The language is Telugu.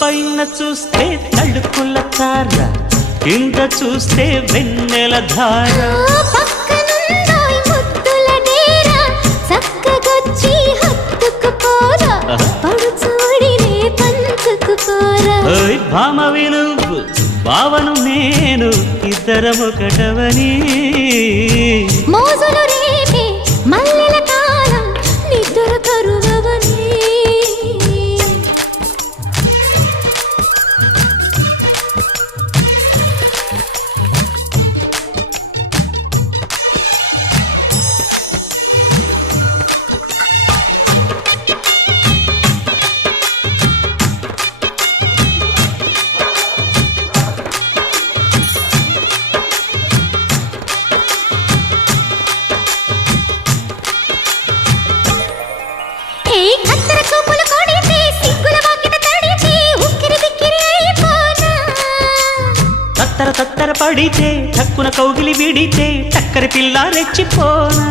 పైన చూస్తే తడుకుల తార, కింద చూస్తే వెన్నెల ధార. పక్కనుందోయ్ ముద్దుల డేరా, చక్కగొచ్చి హత్తుకుపోరా, పడుచూడినే పంచుకుపోరా. ఓయ్ భామ విలువు భావను నేను, ఇద్దరమొకటవని. మోజులు రేపే మల్లెల కాలం, నిద్ర కరువవని. తత్తర తత్తర పడితే, తక్కున కౌగిలి విడితే, చక్కరి పిల్ల రెచ్చిపోనా.